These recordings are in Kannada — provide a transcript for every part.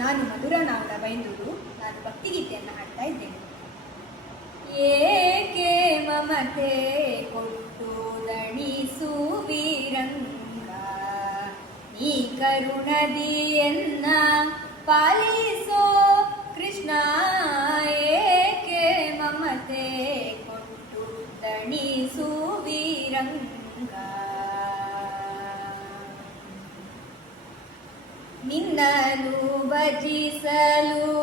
ನಾನು ಮಧುರ ನಾವಲ ಬೈಂದೂರು, ನಾನು ಭಕ್ತಿಗೀತೆಯನ್ನು ಹಾಡ್ತಾ ಇದ್ದೇನೆ. ಏಕೆ ಮಮತೆ ಕೊಟ್ಟು ದಣಿಸು ವೀರಂಗ? ಈ ಕರುಣದಿಯನ್ನ ಪಾಲಿಸೋ ಕೃಷ್ಣ ಏಕೆ ಮಮತೆ ಕೊಟ್ಟು ದಣಿಸು ವೀರಂಗ? ನಿನ್ನನು ಭಜಿಸಲು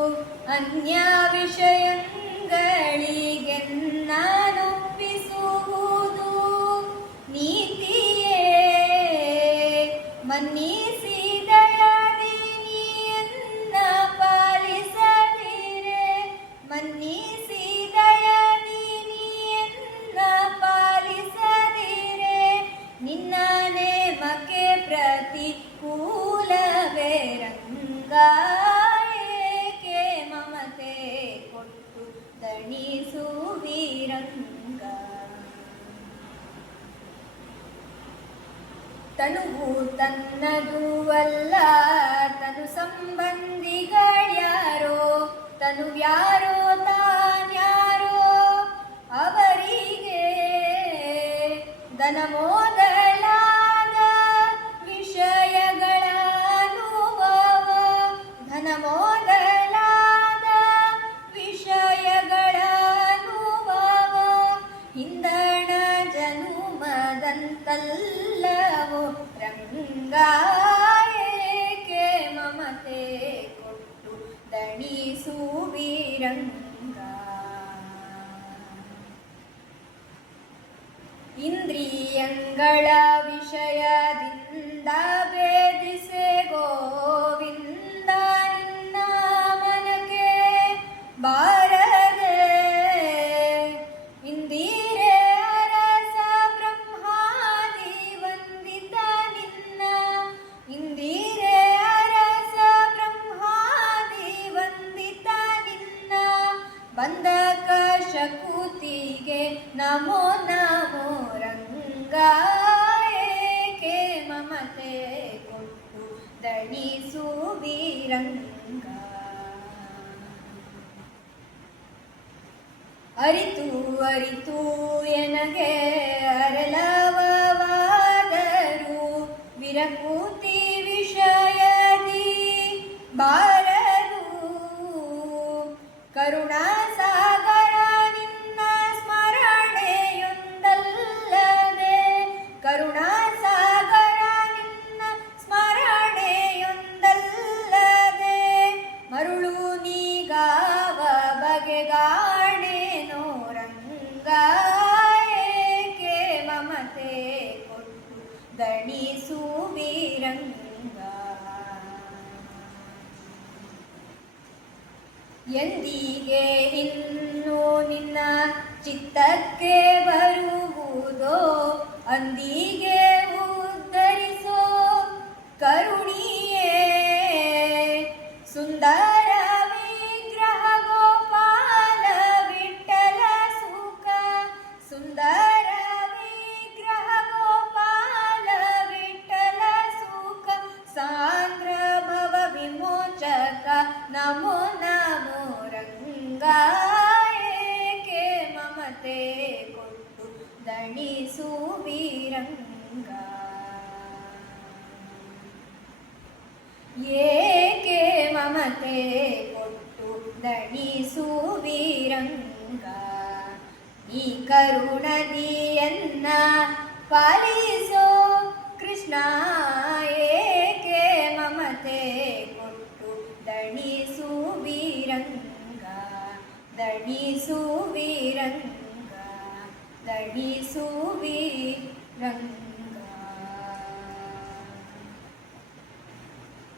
ಅನ್ಯ ವಿಷಯಗಳಿಗೆನ್ನೊಪ್ಪಿಸುವುದು ನೀತಿಯೇ ಮನ್ನಿಸಿದಳದಿ ಏಕೆ ಮಮತೆ ಕೊಟ್ಟು ದಣಿಸು ವೀರಂಗ. ತನುವು ತನ್ನದುವಲ್ಲ ತನು ಸಂಬಂಧಿಗಳ್ಯಾರೋ ತನು ಯಾರೋ ತಾನ್ಯಾರೋ ಅವರಿಗೆ ದನ ಧನ ಮೊದಲಾದ ವಿಷಯಗಳ ಇಂದಣ ಜನುಮದಂತಲ್ಲವೋ ರಂಗ ಏಕೆ ಮಮತೆ ಕೊಟ್ಟು ದಣಿಸುವಿರಂಗ ಇಂದ್ರಿಯಂಗಳ ವಿಷಯದಿಂದ ಅರಿತು ಅರಿತು ಎನಗೆ ಅರಳವಾದರು ಎಂದಿಗೆ ಇನ್ನು ನಿನ್ನ ಚಿತ್ತಕ್ಕೆ ಬರುವುದೋ ಅಂದಿಗೆ ಉದ್ಧರಿಸೋ ಕರುಣಿಯೇ ಸುಂದರ ಮಮತೆ ಕೊಟ್ಟು ದಣಿಸು ವೀರಂಗ. ಈ ಕರುಣದಿಯನ್ನ ಪಾಲಿಸೋ ಕೃಷ್ಣ ಏಕೆ ಮಮತೆ ಕೊಟ್ಟು ದಣಿಸು ವೀರಂಗ? ದಣಿಸು ವೀರಂಗ ದಣಿಸು ವೀರಂಗ.